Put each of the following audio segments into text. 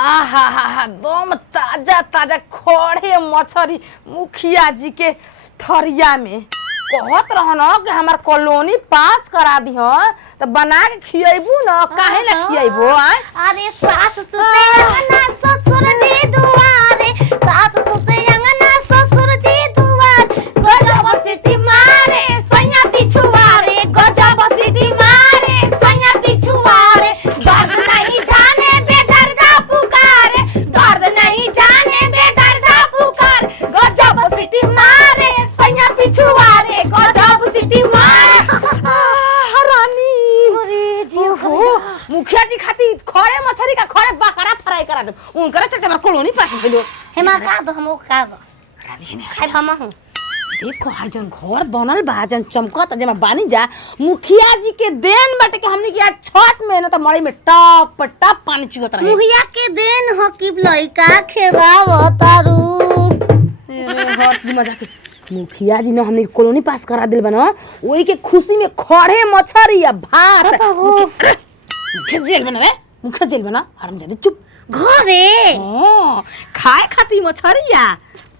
आहा दम ताजा ताजा खड़े मछरी मुखिया जी के थरिया में कहत रहन कि हमार कॉलोनी पास करा दी तो बना के खियबू न काहे ना खियबो। अरे सास सुते अंगना ससुर जी दुआरे, सास सुते अंगना ससुर जी दुआरे, गजब सिटी मारे सैया पिछुआरे, गजब सिटी मारे सैया पिछुआरे, दर्द नहीं जाने बेदर्दा पुकारे, दर्द नहीं जाने बेदर्दा पुकारे, गजब सिटी मारे सैया पिछुआरे, गजब सिटी मारे। मुखिया जी खाती खड़े मछली का खड़े बकरा फ्राई करा दे उनकर चलते हमार कॉलोनी पास भेलो हेमा का दो हमो का दो खाइ हम हूं। देखो हर जन घर बनल बा जन चमकत जेमा बानी जा मुखिया जी के देन बाटे के हमनी के आज छठ में न त मड़ी में टप टप पानी चुगत रहे। मुखिया के देन हो कि लइका खेरावतारू हर चीज मजा के मुखिया जी ने हमनी कॉलोनी पास करा दिल बना ओई के खुशी में खड़े मछरी या भात मुखिया जेल बना रे मुखिया जेल बना हरामजादी चुप घरे हां खाए खाती मछरिया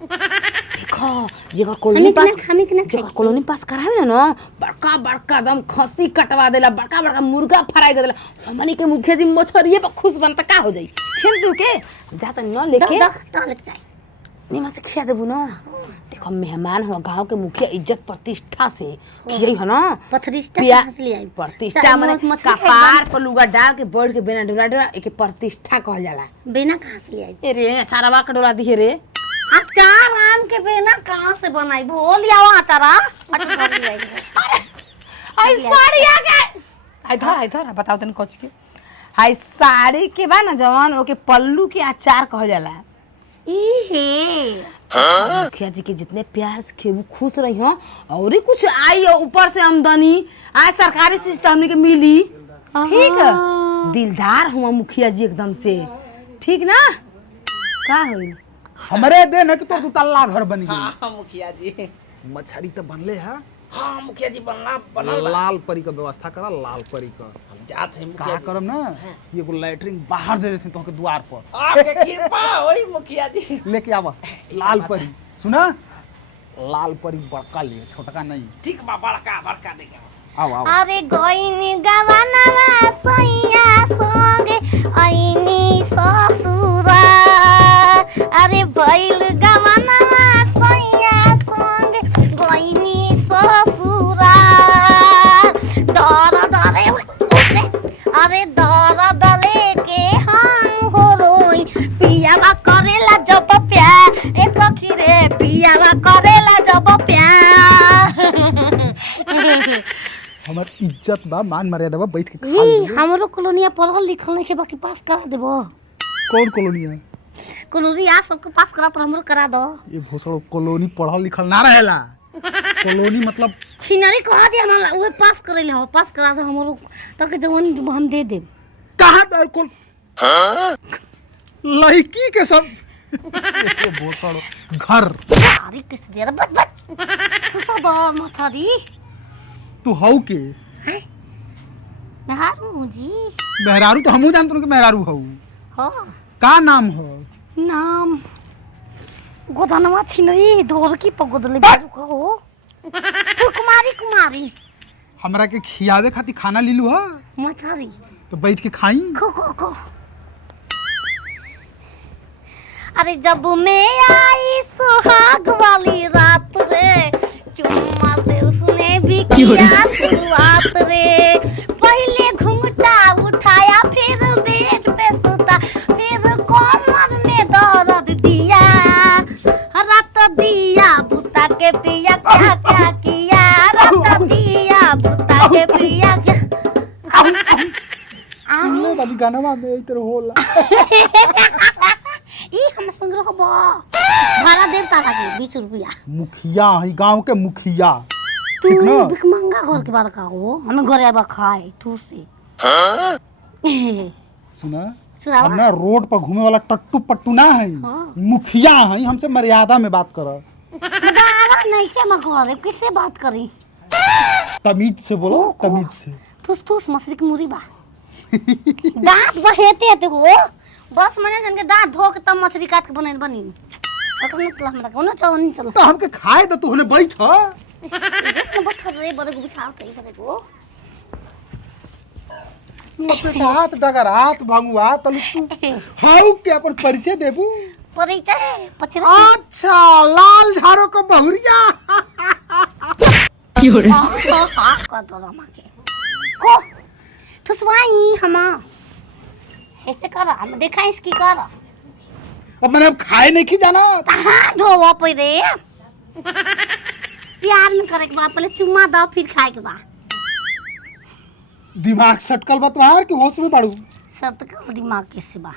देखो जेकर कॉलोनी पास करावे ना बड़का बड़का एकदम खसी कटवा देला बड़का बड़का मुर्गा फ्राई कर देला हमनी के मुखिया जी मछरिए पर खुश बनता का हो जाई खेल तू के जाता न लेके जाए निमा से खिया देबू ना देखो मेहमान हो गांव के मुखिया इज्जत प्रतिष्ठा से खियाई हो ना प्रतिष्ठा हंसली आई प्रतिष्ठा माने कपार पर लुगा डाल के बैठ के बिना डोला एके प्रतिष्ठा कहल जाला। बिना कहां से ले आई ए रे अचारवा के डोला दिए रे अचार आम के बिना कहां से बनाई बोल आवा अचारा फट कर ले आई आई साड़ी आ गए आई धर बताओ तने कोच के हाय साड़ी के बा ना जवान ओके पल्लू के अचार कहल जाला। मुखिया जी के जितने प्यार से खेबू खुश रही हो और कुछ आई ऊपर से आमदनी आज सरकारी चीज तो हमने के मिली ठीक दिलदार हुआ मुखिया जी एकदम से ठीक ना का होई हमरे देन है कि तोर 2 तल्ला घर बन गई। हां मुखिया जी मछरी तो बनले है। हां मुखिया जी बनल लाल परी का व्यवस्था करा लाल परी का हम जात है का करम ना एगो लैट्रिन बाहर दे देथिन तोहके द्वार पर आपके कृपा होई मुखिया जी लेके आवा लाल परी सुना लाल परी बड़का ले छोटका नहीं ठीक बा बड़का देगा आओ आओ अरे गोइनी गवनवा सैया संगे आईनी ससुरा अरे बैल गवनवा सैया संगे गोइनी ससुरा दरे अरे दले के हम हो रोई पियावा करेला जब प्यार ए सखी रे पियावा करेला जब प्यार हमर इज्जत बा मान मर्यादा बा बैठ के खा ले। हमरो कॉलोनिया पढ़ल लिखल नहीं के बाकी पास करा देबो कौन कॉलोनी है कॉलोनिया सबके पास करा तो हमरो करा दो। ये भोसड़ो कॉलोनी पढ़ल लिखल ना रहेला कॉलोनी मतलब छिनरी कहा दिया हमरा वो पास करेला हो पास करा दो हमरो तक जवन हम दे देब कहां दर कॉल लड़की के सब ये भोसड़ो घर अरे किस दे रे बट फुसा दो मछरी तू हौ के मेहरारू जी मेहरारू तो हमहू जानत कि मेहरारू हौ हो का नाम हो नाम गोदानवा छिनरी धोर की पगोदले बारू का हो कुमारी हमरा के खियावे खातिर खाना लीलू ह मछरी तो बैठ के खाई खो अरे जब मैं आई सुहाग वाली रात रे चुम्मा से उसने भी किया शुरुआत रे पहले घुंघटा उठाया फिर बेड पे सुता फिर कमर में दर्द दिया रात दिया बुता के पिया क्या क्या किया रात दिया बुता के पिया क्या सुनले बानी गाना में इधर होला ई हम संग रहबो भाड़ा देता लागे 20 रुपया मुखिया है गांव के मुखिया तू ठीक ना भिखमंगा घर के बारे का हो हम घरे आबा खाए तू से सुना सुनावा हम ना रोड पर घूमे वाला टट्टू पट्टू ना है हाँ। मुखिया है हमसे मर्यादा में बात कर मदारा नहीं के मगर किससे बात करी तमीज से बोलो तमीज से ठूस ठूस मछली की मुरी बा दांत बहेते हो बस मने जन के दांत धो के तब मछली काट के बने बनी ओकरा निकल हमरा कोनो चाव नहीं चलो तो हमके खाए दे, तू होने बैठ। देखो बस रे बड़े को बिछाओ तई करे को लपेटा हाथ डगर हाथ भंगुआ तलु तू हाउ के अपन परिचय देबू। परिचय पछरा अच्छा लाल झारो का बहुरिया। का तो रमा के को थुसवाई हमा ऐसे करा हम देखा इसकी करा अब मैंने अब खाए नहीं की जाना। हां धोवा पे रे प्यार न करे के बा पहले चुम्मा दो फिर खाए के बा। दिमाग सटकल बा तुम्हार कि होश में बाड़ू। सब का दिमाग के सिवा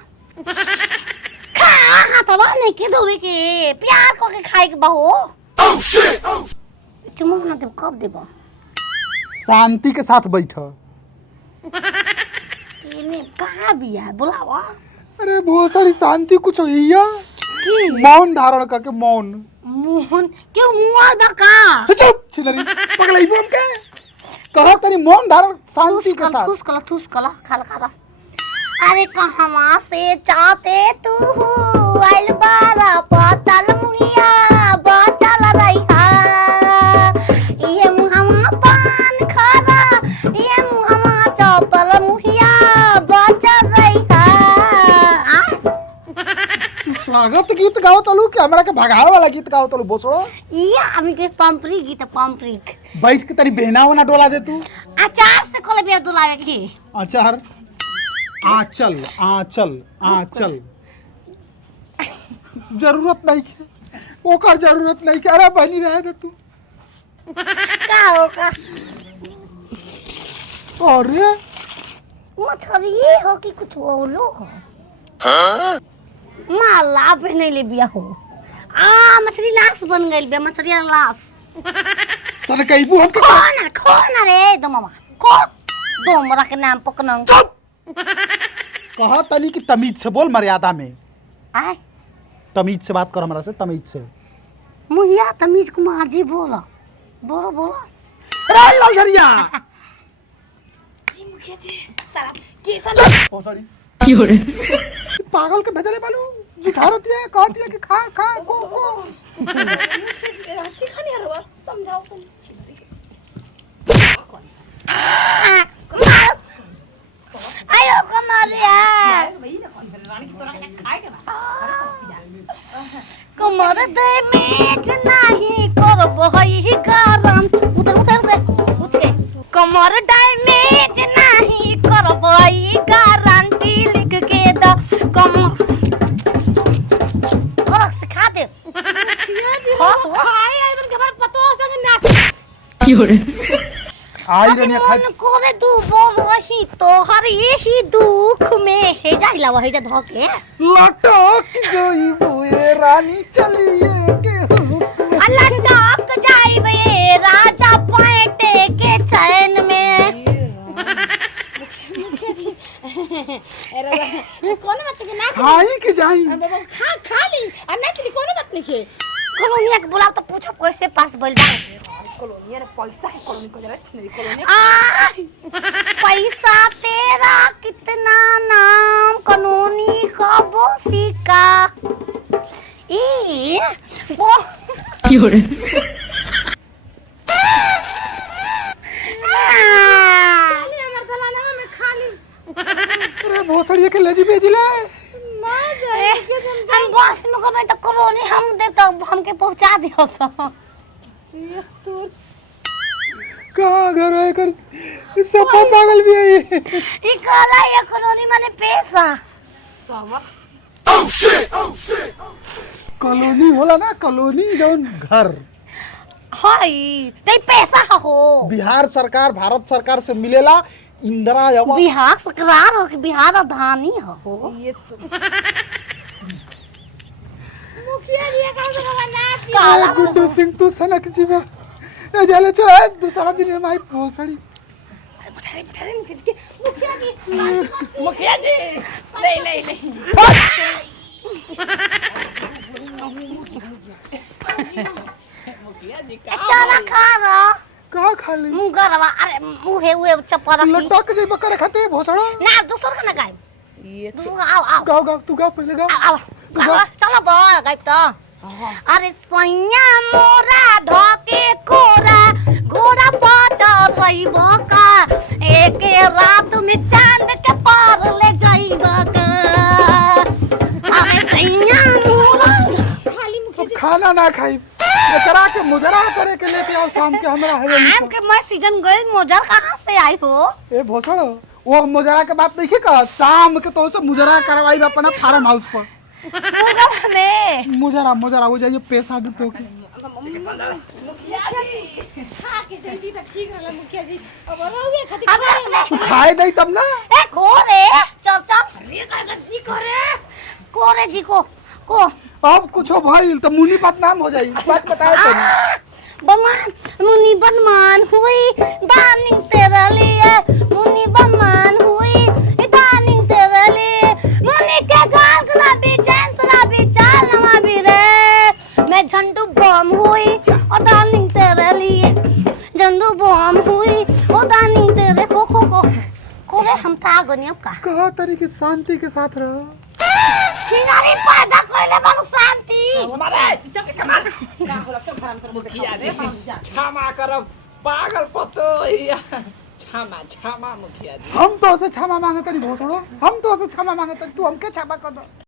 खा तो नहीं के धोवे के प्यार को के खाए के बा हो। चुम्मा ना दे कब देबो शांति के साथ बैठ। इने कहां बिया बुलावा। अरे बहुत सारी शांति कुछ होइया की मौन धारण करके मौन। मोहन क्यों मुआ बका चुप छिलरी पगलाई बोल के कहो तनी मौन धारण शांति के साथ। थूस कला खाला खाला। अरे कहवा से चाहते तू आइल बारा पतल मुहिया बचल रहिहा ये मुहवा पान खारा ये मुहवा चपल मुहिया बचल रहिहा। स्वागत गीत गाओ तलू कि हमरा के भगावे वाला गीत गाओ तलू बोसड़ो। ये अभी के पंपरी गीत पंपरी बैठ के तनी बहना वना डोला दे तू। अचार से खोले बिया दुलावे की अचार आचल आचल आचल जरूरत नहीं के ओकर जरूरत नहीं के। अरे बनी रहे दे तू। का होगा अरे मछली हो कि कुछ बोलो हो माला पहने ले बिया हो आ मछली लाश बन गई बे मछली लाश सन कईबू हम खोना रे दो मामा को दो मरा के नाम पकना चुप कहा तनी की तमीज से बोल मर्यादा में। आय तमीज से बात कर हमरा से तमीज से। मुहिया तमीज कुमार जी बोलो बोलो बोलो। अरे लाल झरिया मुखिया जी साला के साला ओ सॉरी क्यों पागल के भेजले बालू जुठा रहती है कहती है कि खा खा को अच्छी खानी है रो समझाओ तुम आयो कमरिया कमर दे मेज नहीं करबो हई गरम उधर उधर से उठ के कमर डैमेज नहीं करबो हई गारंटी लिख के द कमर और सिखा दे खाए आई बन खबर पतो संग नाच क्यों आई रनिया खाई कोने दू बोल रही तो हर यही दुख में हे जा हिलावा हे जा धोके लटक जोई बुए रानी चलिए के हुक्म लटक जाइबे राजा पैटे के चैन में। कौन बात के नाच खाई के जाई खा खा ली और नाच ली कौन बात नहीं के कॉलोनिया के बुलाओ तो पूछो कैसे पास बोल जा कॉलोनिया रे पैसा है कॉलोनी को जरा छिनरी कॉलोनिया पैसा तेरा कितना नाम कॉलोनी का बोसिका ए वो क्यों रे खाली हमर गलाना में खाली अरे भोसड़िया के लेजी भेजिले हम बस में को तो कॉलोनी हम दे तो हमके पहुंचा दियो सो ये तोर कहाँ घर है कर सब पागल भी है ये काला ये कॉलोनी माने पैसा सब कॉलोनी होला ना कॉलोनी जौन घर हाय ते पैसा हो बिहार सरकार भारत सरकार से मिलेला इंदिरा आवास बिहार सरकार हो कि बिहार राजधानी हो ये तो मुखिया जी का बना काला गुड्डू सिंह तू सनक जीवा ए जाले चला दूसरा दिन में आई भोसड़ी बैठा मुखिया जी ले ले ले मुखिया जी का चला खा रहा का खाली मुंगरवा अरे मुहे उहे चपरा लटक जे बकर खाते भोसड़ा ना दूसर का ना गाय ये तू आओ आओ गाओ गाओ तू गाओ पहले गाओ आओ तू गाओ चलो बोल गाइब तो अरे सैया मोरा धके कोरा घोड़ा पाचा भइब का एक रात में चांद के पार ले जाइब का अरे सैया मोरा अब खाना ना खाई एकरा के मुजरा करे के लेके आओ शाम के हमरा हवेली आम के मैं सीजन गई मोजा कहां से आई हो ए भोसड़ो वो मुजरा के बात नहीं कह शाम के तो से मुजरा करवाई अपना फार्म हाउस पर मोजा में मुजरा मुजरा हो जाइए पैसा दे तो तू खाए दई तब ना ए कोरे चल चल रे जी करे कोरे जी को अब कुछो भइल त मुनी बदनाम हो जाई बात बताओ तो बमान मुनी बदमान हुई दानिंग तेरे लिए मुनी बदमान हुई दानिंग तेरे लिए मुनी के गाल गुलाबी चैन शराबी चाल नवाबी रे मैं झंडू बम हुई और दानिंग तेरे लिए झंडू बम हुई और दानिंग तेरे को कोरे हम था गनियब का कहा तरी के शांति के साथ रहो सिंगारी पैदा कोइले बाबू शांति क्षमा करब पागल पतो क्षमा क्षमा मुखिया जी हम तो से क्षमा मांगत नहीं भोसड़ो हम तो से क्षमा मांगत तू हमके क्षमा कर दो